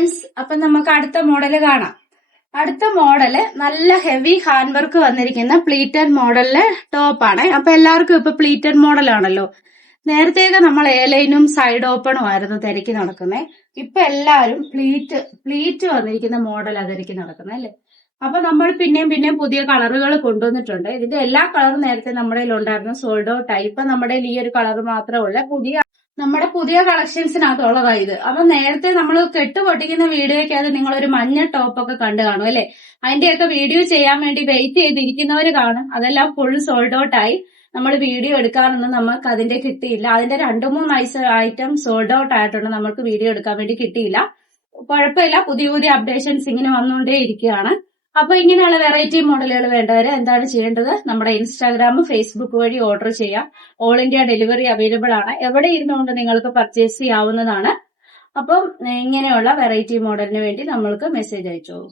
Friends, അപ്പൊ നമുക്ക് അടുത്ത മോഡല് കാണാം. അടുത്ത മോഡല് നല്ല ഹെവി ഹാൻഡ് വർക്ക് വന്നിരിക്കുന്ന പ്ലീറ്റഡ് മോഡലിലെ ടോപ്പാണ്. അപ്പൊ എല്ലാവർക്കും ഇപ്പൊ പ്ലീറ്റഡ് മോഡലാണല്ലോ. നേരത്തെയൊക്കെ നമ്മൾ എ ലൈനും സൈഡ് ഓപ്പണും ആയിരുന്നു തിരക്കി നടക്കുന്നത്. ഇപ്പൊ എല്ലാവരും പ്ലീറ്റ് വന്നിരിക്കുന്ന മോഡലാണ് തിരക്കി നടക്കുന്നത് അല്ലെ. അപ്പൊ നമ്മൾ പിന്നെയും പുതിയ കളറുകൾ കൊണ്ടുവന്നിട്ടുണ്ട്. ഇതിന്റെ എല്ലാ കളറും നേരത്തെ നമ്മുടെ ഉണ്ടായിരുന്നു, സോൾഡ് ഔട്ട് ആയി. ഇപ്പൊ നമ്മുടെ ഈ ഒരു കളർ മാത്രമല്ല, നമ്മുടെ പുതിയ കളക്ഷൻസിനകത്തുള്ളതാ ഇത്. അപ്പൊ നേരത്തെ നമ്മൾ കെട്ട് പൊട്ടിക്കുന്ന വീഡിയോയ്ക്കകത്ത് നിങ്ങളൊരു മഞ്ഞ ടോപ്പൊക്കെ കണ്ടു കാണും അല്ലെ. അതിന്റെയൊക്കെ വീഡിയോ ചെയ്യാൻ വേണ്ടി വെയിറ്റ് ചെയ്തിരിക്കുന്നവര് കാണും. അതെല്ലാം ഫുൾ സോൾഡ് ഔട്ട് ആയി. നമ്മൾ വീഡിയോ എടുക്കാനൊന്നും നമുക്ക് അതിന്റെ കിട്ടിയില്ല. അതിന്റെ 2-3 ഐറ്റം സോൾഡ് ഔട്ട് ആയിട്ടുണ്ട്. നമുക്ക് വീഡിയോ എടുക്കാൻ വേണ്ടി കിട്ടിയില്ല. കുഴപ്പമില്ല, പുതിയ അപ്ഡേഷൻസ് ഇങ്ങനെ വന്നുകൊണ്ടേ ഇരിക്കുകയാണ്. അപ്പൊ ഇങ്ങനെയുള്ള വെറൈറ്റി മോഡലുകൾ വേണ്ടവര് എന്താണ് ചെയ്യേണ്ടത്? നമ്മുടെ ഇൻസ്റ്റാഗ്രാം, ഫേസ്ബുക്ക് വഴി ഓർഡർ ചെയ്യാം. ഓൾ ഇന്ത്യ ഡെലിവറി അവൈലബിൾ ആണ്. എവിടെ ഇരുന്നുകൊണ്ട് നിങ്ങൾക്ക് പർച്ചേസ് ചെയ്യാവുന്നതാണ്. അപ്പം ഇങ്ങനെയുള്ള വെറൈറ്റി മോഡലിന് വേണ്ടി നമ്മൾക്ക് മെസ്സേജ് അയച്ചോളൂ.